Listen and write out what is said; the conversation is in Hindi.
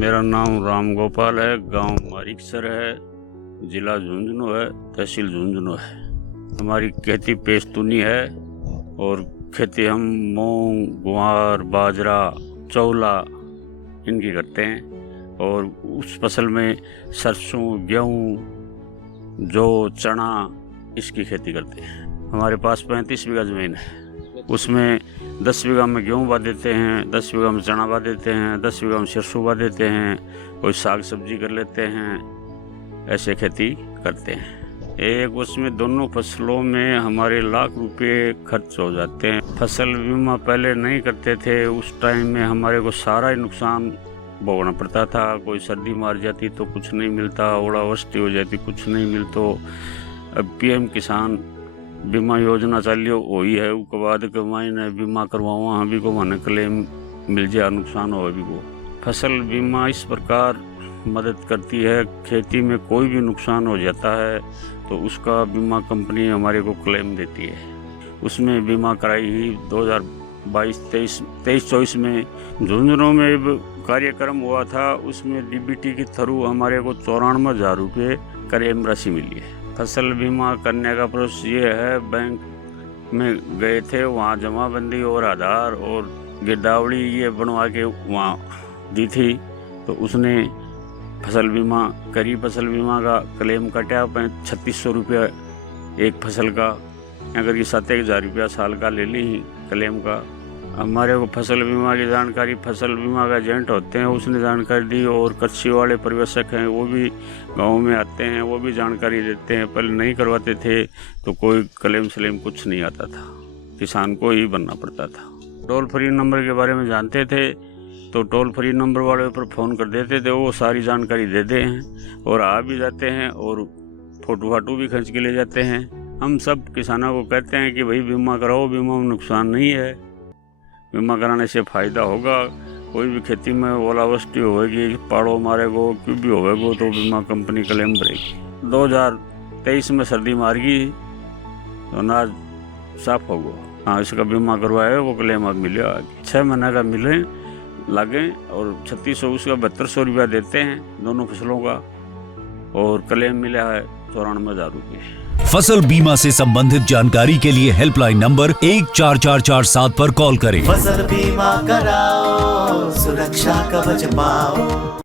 मेरा नाम राम गोपाल है। गांव मारिकसर है, जिला झुंझुनू है, तहसील झुंझुनू है। हमारी खेती पेशतुनी है और खेती हम मूंग, ग्वार, बाजरा, चौला इनकी करते हैं। और उस फसल में सरसों, गेहूँ, जौ, चना इसकी खेती करते हैं। हमारे पास 35 बीघा ज़मीन है। उसमें 10 बीघा में गेहूँ बा देते हैं, 10 बीघा में चना बा देते हैं, 10 बीघा में सरसों बा देते हैं, कोई साग सब्जी कर लेते हैं। ऐसे खेती करते हैं। एक उसमें दोनों फसलों में हमारे लाख रुपए खर्च हो जाते हैं। फसल बीमा पहले नहीं करते थे, उस टाइम में हमारे को सारा ही नुकसान भोगना पड़ता था। कोई सर्दी मार जाती तो कुछ नहीं मिलता, ओलावृष्टि हो जाती कुछ नहीं मिलता। अब PM किसान बीमा योजना चालियो वही है। उसके बाद मैंने बीमा करवाऊँ अभी को मन क्लेम मिल जाए, नुकसान हो अभी को। फसल बीमा इस प्रकार मदद करती है, खेती में कोई भी नुकसान हो जाता है तो उसका बीमा कंपनी हमारे को क्लेम देती है। उसमें बीमा कराई ही 2022-23-24 में झुंझुनू में कार्यक्रम हुआ था। उसमें DBT के थ्रू हमारे को 94,000 रुपये क्लेम राशि मिली है। फसल बीमा करने का प्रोसेस ये है, बैंक में गए थे, वहाँ जमाबंदी और आधार और गिरदावड़ी ये बनवा के वहाँ दी थी, तो उसने फसल बीमा करी। फसल बीमा का क्लेम कटा 3600 रुपया एक फसल का, अगर ये 7,000 रुपया साल का ले ली क्लेम का। हमारे को फसल बीमा की जानकारी फसल बीमा का एजेंट होते हैं, उसने जानकारी दी। और कृषि वाले पर्यवेक्षक हैं, वो भी गांव में आते हैं, वो भी जानकारी देते हैं। पहले नहीं करवाते थे तो कोई क्लेम स्लेम कुछ नहीं आता था, किसान को ही बनना पड़ता था। टोल फ्री नंबर के बारे में जानते थे तो टोल फ्री नंबर वाले पर फ़ोन कर देते थे, वो सारी जानकारी देते हैं और आ भी जाते हैं और फ़ोटो फाटो भी खींच के ले जाते हैं। हम सब किसानों को कहते हैं कि भाई बीमा कराओ, बीमा में नुकसान नहीं है, बीमा कराने से फ़ायदा होगा। कोई भी खेती में ओलावृष्टि होगी, पाड़ो मारेगो, क्यों भी होगा तो बीमा कंपनी क्लेम भरेगी। 2023 में सर्दी मार गई तो अनाज साफ होगा। हाँ, इसका बीमा करवाया वो क्लेम अब मिले। 6 महीने का मिले लगे और 3600 उसका 7200 रुपया देते हैं दोनों फसलों का, और क्लेम मिला है 94,000 रुपये। फसल बीमा से संबंधित जानकारी के लिए हेल्पलाइन नंबर 144447 पर कॉल करें। फसल बीमा कराओ, सुरक्षा कवच पाओ।